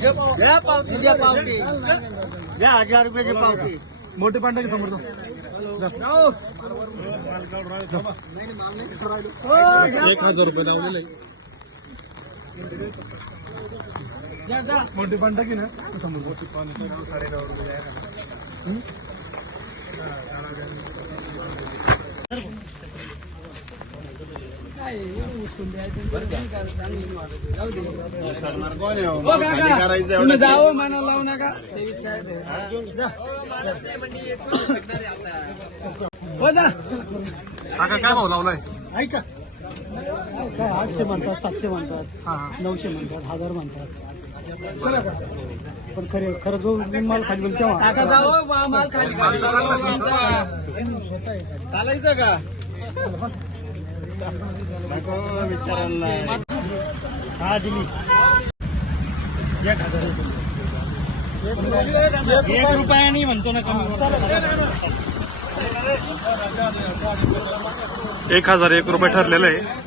द्या पावती, द्या पावती, द्या 1000 रुपयाची पावती. मोठे पांढरे समोर तो. 1000 रुपये लावलेले. मोठे पांढरे की ना समोर. जाओ माना लावू नका. काका काय भाव लावलाय? ऐका 800 म्हणतात, 700 म्हणतात, 900 म्हणतात, 1000 म्हणतात. चला का पण खरं जो माल खाली बोल तेव्हा चालायचं का नको विचारायला. हा दिली 1 रुपयानी म्हणतो ना कमी. 1001 रुपये ठरलेलं आहे.